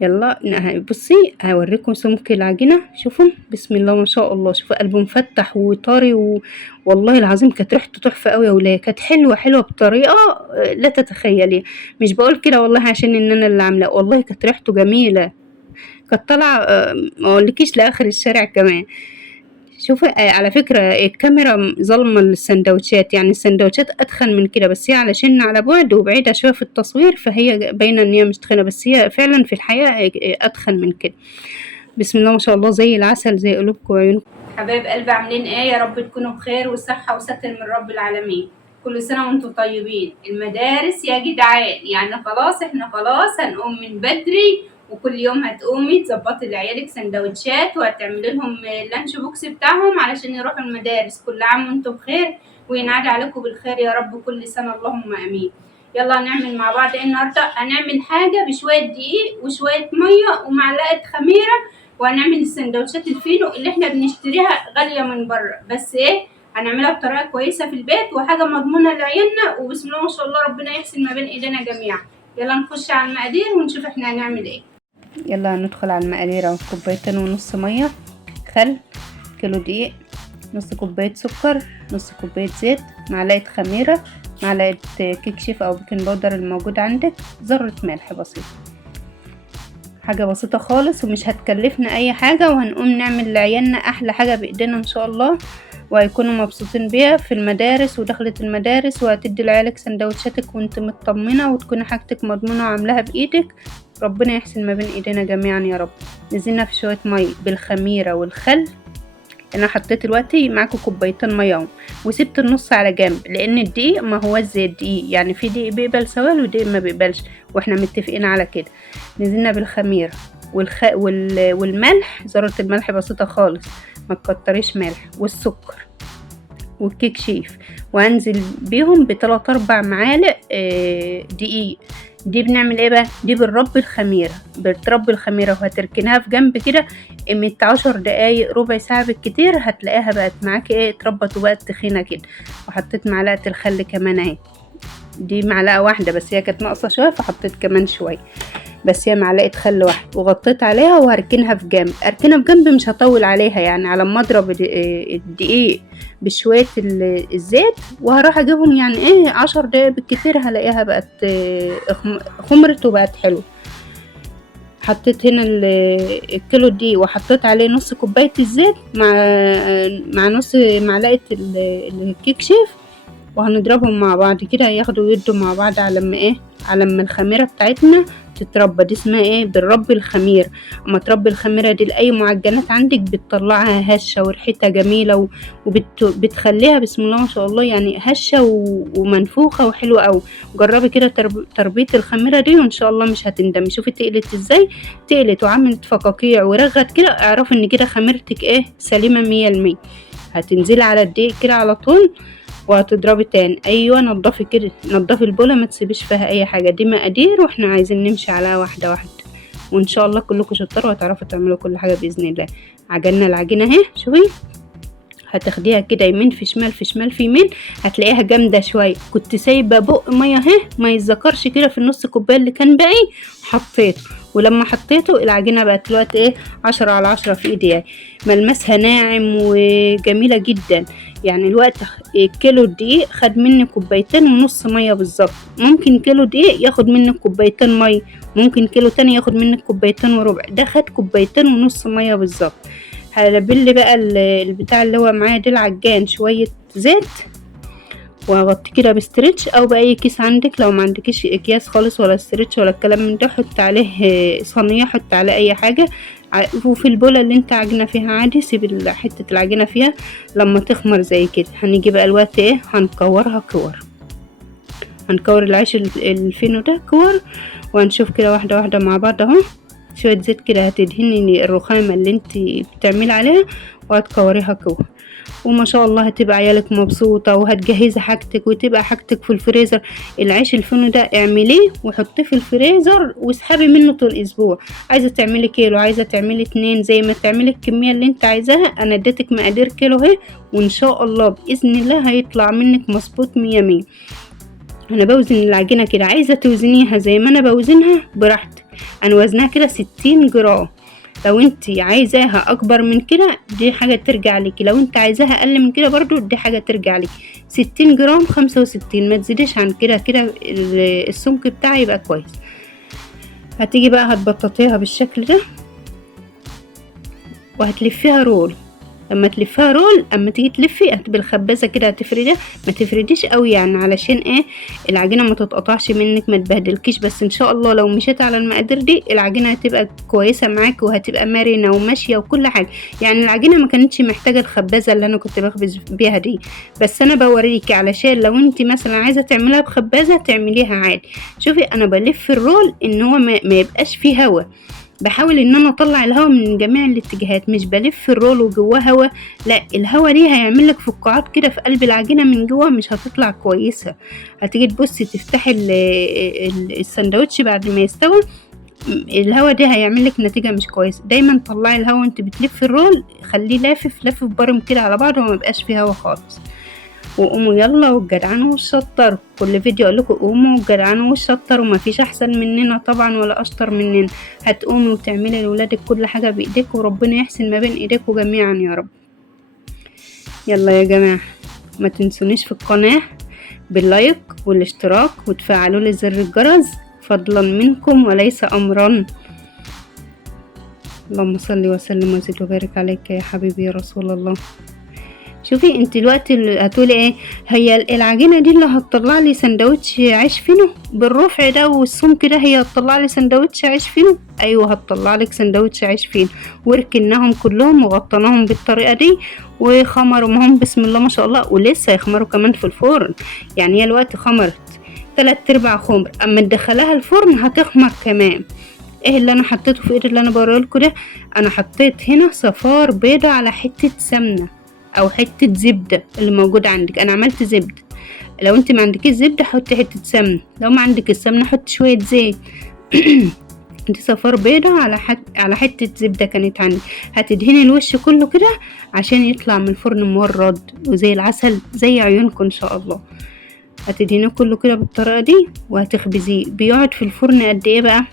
يلا بصي هوريكم سمك العجينه. شوفوا بسم الله ما شاء الله، شوفوا قلبه مفتح وطري والله العظيم كانت ريحته تحفه قوي يا ولاد، كانت حلوه حلوه بطريقه لا تتخيلي. مش بقول كده والله عشان ان انا اللي عامله، والله كانت ريحته جميله، كانت طالعه ما اقولكيش لاخر الشارع كمان. شوفي على فكرة الكاميرا ظالمة السندوتشات، يعني السندوتشات أتخن من كده، بس هي علشان على بعد وبعيدة شوية في التصوير فهي باينة إن هي مش تخينة، بس هي فعلا في الحقيقة أتخن من كده. بسم الله ما شاء الله زي العسل، زي قلوبكم وعيونكم. حبايب قلبي عاملين ايه؟ يا رب تكونوا بخير وصحة وستر من رب العالمين. كل سنة وانتم طيبين. المدارس يا جدعان يعني خلاص احنا خلاص هنقوم من بدري، وكل يوم هتقومي تظبطي لعيالك سندوتشات وهتعملي لهم اللانش بوكس بتاعهم علشان يروحوا المدارس. كل عام وانتم بخير وينعاد عليكم بالخير يا رب كل سنة، اللهم امين. يلا هنعمل مع بعض ايه النهارده؟ هنعمل حاجة بشوية دقيق وشوية مية ومعلقة خميرة، وهنعمل السندوتشات الفينو اللي احنا بنشتريها غالية من بره، بس ايه هنعملها بطريقة كويسة في البيت وحاجة مضمونة لعيالنا، وبسم الله ما شاء الله ربنا يحسن ما بين ايدينا جميعا. يلا نخش على المقادير ونشوف احنا هنعمل ايه. يلا ندخل على المقادير اهو. كوبايتين ونص مية، خل، كيلو دقيق، نص كوباية سكر، نص كوباية زيت، معلقة خميرة، معلقة كيك شيف او بيكنج باودر الموجود عندك، ذرة ملح بسيط. حاجة بسيطة خالص ومش هتكلفنا اي حاجة، وهنقوم نعمل لعيالنا احلى حاجة بايدينا ان شاء الله، وهيكونوا مبسوطين بيها في المدارس ودخلت المدارس، وهتدي لعيالك سندوتشاتك وانت مطمنة وتكون حاجتك مضمونة وعاملاها بايدك. ربنا يحسن ما بين ايدينا جميعا يا رب. نزلنا في شوية مية بالخميرة والخل. انا حطيت دلوقتي معاكم كوبايتين ميه وسبت النص على جنب، لان الدقيق ما هو زي الدقيق، يعني في دقيق بيقبل سوائل ودقيق ما بيقبلش، واحنا متفقين على كده. نزلنا بالخميره والملح، ذره الملح بسيطه خالص ما تكتريش ملح، والسكر والكيك شيف، وهنزل بيهم بثلاث اربع معالق دقيق. دي بنعمل ايه بقى؟ دي بنربي الخميره، بتربي الخميره وهتركنها في جنب كده قيمه 10 دقايق ربع ساعه بالكتير، هتلاقيها بقت معاكي ايه اتربت وبقت تخينه كده. وحطيت معلقه الخل كمان اهي، دي معلقه واحده بس هي كانت ناقصه شويه فحطيت كمان شويه، بس هي معلقه خل واحده، وغطيت عليها وهركنها في جنب. اركنها في جنب مش هطول عليها، يعني على ما اضرب الدقيق بشويه الزيت وهروح اجيبهم، يعني ايه 10 دقايق بالكتير هلاقيها بقت خمرت وبقت حلوه. حطيت هنا الكيلو دي وحطيت عليه نص كوبايه الزيت مع نص معلقه الكيك شيف، وهنضربهم مع بعض كده ياخدوا يدوا مع بعض على ما ايه، على ما الخميره بتاعتنا تتربى. دي اسمها ايه؟ بنربي الخميره. اما تربي الخميره دي لاي معجنات عندك بتطلعها هشه وريحتها جميله وبتخليها بسم الله ما شاء الله يعني هشه ومنفوخه وحلوه قوي. جربي كده تربيه الخميره دي وان شاء الله مش هتندمي. شوفي تقلت ازاي، تقلت وعملت فقاقيع ورغت كده، اعرفي ان كده خميرتك ايه سليمه 100%. هتنزلي على الدقيق كده على طول وهتضربي تاني. ايوه نضفي كده، نضفي البوله ما تسيبيش فيها اي حاجه. دي مقادير واحنا عايزين نمشي عليها واحده واحده، وان شاء الله كلكم شطار وهتعرفوا تعملوا كل حاجه باذن الله. عجلنا العجينه اهي، شوفي هتاخديها كده يمين في شمال في شمال في يمين، هتلاقيها جامده شويه. كنت سايبه بق ميه اهي ما يتذكرش كده في النص كوبايه اللي كان باقي، حطيته. ولما حطيته العجينه بقت دلوقتي ايه 10/10 في ايدي اهي، ملمسها ناعم وجميله جدا. يعني الوقت كيلو دقيق خد مني كوبايتين ونص ميه بالظبط. ممكن كيلو دقيق ياخد منك كوبايتين ميه، ممكن كيلو تاني ياخد منك كوبايتين وربع، ده خد كوبايتين ونص ميه بالظبط. هلبل بقى البتاع اللي هو معايا ده العجان شويه زيت، واغطيه كده بستريتش او باي كيس عندك. لو ما عندكيش اكياس خالص ولا ستريتش ولا الكلام من ده، حط عليه صينيه، حط عليه اي حاجه، وفي البوله اللي انت عجنه فيها عادي سيب حته العجينه فيها. لما تخمر زي كده هنيجي بقى الوقت ايه هنكورها كور، هنكور العيش الفينو ده كور، وهنشوف كده واحده واحده مع بعض اهو. شويه زيت كده هتدهني الرخامه اللي انت بتعملي عليها وهتكوريها كور، وما شاء الله هتبقى عيالك مبسوطة وهتجهزي حاجتك وتبقى حاجتك في الفريزر. العيش الفينو ده اعمليه وحطيه في الفريزر واسحبي منه طول الاسبوع. عايزة تعملي كيلو، عايزة تعملي 2، زي ما تعملي الكمية اللي انت عايزاها. انا اديتك مقادير كيلو اهي، وان شاء الله باذن الله هيطلع منك مظبوط 100. انا بوزن العجينة كده، عايزة توزنيها زي ما انا بوزنها براحتك، انا وزنها كده 60 جرام. لو انت عايزاها اكبر من كده دي حاجة ترجع لك، لو انت عايزاها اقل من كده برضو دي حاجة ترجع لك. 60 جرام 65، ما تزيدش عن كده. كده السمك بتاعها يبقى كويس. هتيجي بقى هتبططيها بالشكل ده وهتلفيها رول. لما تلفيها رول، اما تيجي تلفي بالخبازه كده هتفرديها، ما تفرديش قوي يعني علشان ايه العجينه ما تتقطعش منك، ما تبهدلكيش. بس ان شاء الله لو مشيت على المقادير دي العجينه هتبقى كويسه معاك وهتبقى مرنه وماشيه وكل حاجه. يعني العجينه ما كانتش محتاجه الخبازه اللي انا كنت بخبز بيها دي، بس انا بوريكي علشان لو انت مثلا عايزه تعمليها بخبازه تعمليها عادي. شوفي انا بلف الرول ان هو ما يبقاش فيه هوا، بحاول ان انا اطلع الهواء من جميع الاتجاهات، مش بلف الرول وجواه هواء، لا الهواء دي هيعمل لك فقاعات كده في قلب العجينه من جوه، مش هتطلع كويسه. هتيجي تبصي تفتحي الساندوتش بعد ما يستوي، الهواء ده هيعمل لك نتيجه مش كويسه. دايما طلعي الهواء وانت بتلفي الرول، خليه لافف برم كده على بعضه وما يبقاش فيه هواء خالص. وقوموا يلا والجدعان والشطر، كل فيديو اقول لكم قوموا والجدعان والشطر، وما فيش احسن مننا طبعا ولا اشطر مننا. هتقومي وتعملي لولادك كل حاجه بايديك، وربنا يحسن ما بين ايديكم جميعا يا رب. يلا يا جماعه ما تنسونيش في القناه باللايك والاشتراك وتفعلوا لي زر الجرس فضلا منكم وليس امرا. اللهم صل وسلم وزد وبارك عليك يا حبيبي يا رسول الله. شوفي انت دلوقتي هتقولي ايه، هي العجينه دي اللي هتطلع لي سندوتش عيش فينو بالرفع ده والسمك ده، هي هتطلع لي سندوتش عيش فينو؟ ايوه هتطلع لك سندوتش عيش فينو. وركناهم كلهم وغطيناهم بالطريقه دي وخمروا معهم بسم الله ما شاء الله، ولسه يخمروا كمان في الفرن. يعني هي الوقت خمرت 3/4 خمر، اما تدخلها الفرن هتخمر كمان. ايه اللي انا حطيته في ايدي اللي انا بوريلكوا ده؟ انا حطيت هنا صفار بيضة على حته سمنه او حته زبده اللي موجوده عندك. انا عملت زبده، لو انت ما عندكيش زبده حطي حته سمنه، لو ما عندك السمنه حطي شويه زيت. دي صفار بيضة على حته زبده كانت عندي. هتدهني الوش كله كده عشان يطلع من الفرن مورد وزي العسل زي عيونكم ان شاء الله. هتدهنيه كله كده بالطريقه دي وهتخبزيه. بيقعد في الفرن قد ايه بقى؟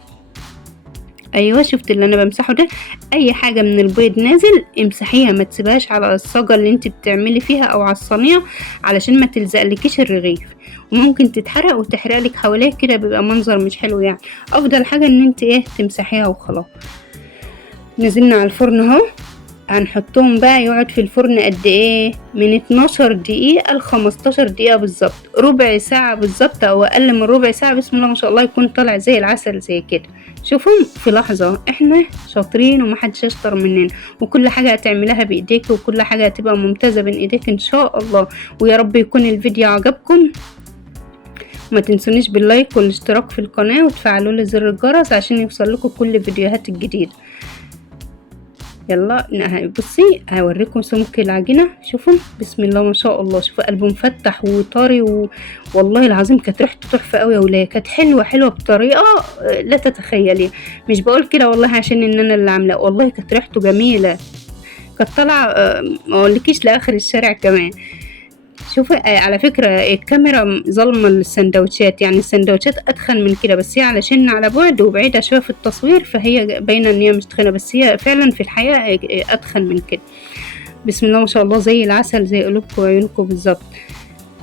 ايوه شفت اللي انا بمسحه ده، اي حاجه من البيض نازل امسحيها، ما تسيبهاش على الصاجه اللي انت بتعملي فيها او على الصينيه علشان ما تلزقلكيش الرغيف، وممكن تتحرق وتحرق لك حواليه كده، بيبقى منظر مش حلو. يعني افضل حاجه ان انت تمسحيها وخلاص. نزلنا على الفرن اهو، هنحطهم بقى يقعد في الفرن قد ايه؟ من 12 دقيقة ل 15 دقيقة بالظبط، ربع ساعة بالظبط او اقل من ربع ساعة. بسم الله ما شاء الله يكون طالع زي العسل زي كده. شوفوا في لحظة احنا شاطرين ومحدش اشطر مننا، وكل حاجة هتعملها بايديك وكل حاجة هتبقى ممتازة بين ايديك ان شاء الله. ويا رب يكون الفيديو عجبكم، ما تنسونيش باللايك والاشتراك في القناة وتفعلوا لي زر الجرس عشان يوصل لكم كل الفيديوهات الجديدة. يلا بصي هوريكم سمك العجينه. شوفوا بسم الله ما شاء الله، شوفوا قلبه مفتح وطري والله العظيم كانت ريحته تحفه قوي يا ولاد، كانت حلوه بطريقه لا تتخيلي. مش بقول كده والله عشان ان انا اللي عامله، والله كانت ريحته جميله، كانت طالعه ما اقولكيش لاخر الشارع كمان. شوفي على فكرة الكاميرا ظلمة السندوتشات، يعني السندوتشات اتخن من كده، بس هي علشان على بعد وبعيدة شوية في التصوير فهي باينة ان هي مش تخينة، بس هي فعلا في الحقيقة اتخن من كده. بسم الله ما شاء الله زي العسل زي قلوبكم وعيونكم بالظبط.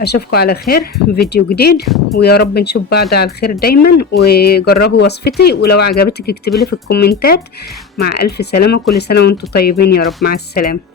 اشوفكم على خير في فيديو جديد، ويا رب نشوف بعض على الخير دايما. وجربوا وصفتي ولو عجبتك اكتبي لي في الكومنتات. مع الف سلامة، كل سنة وانتم طيبين يا رب، مع السلامة.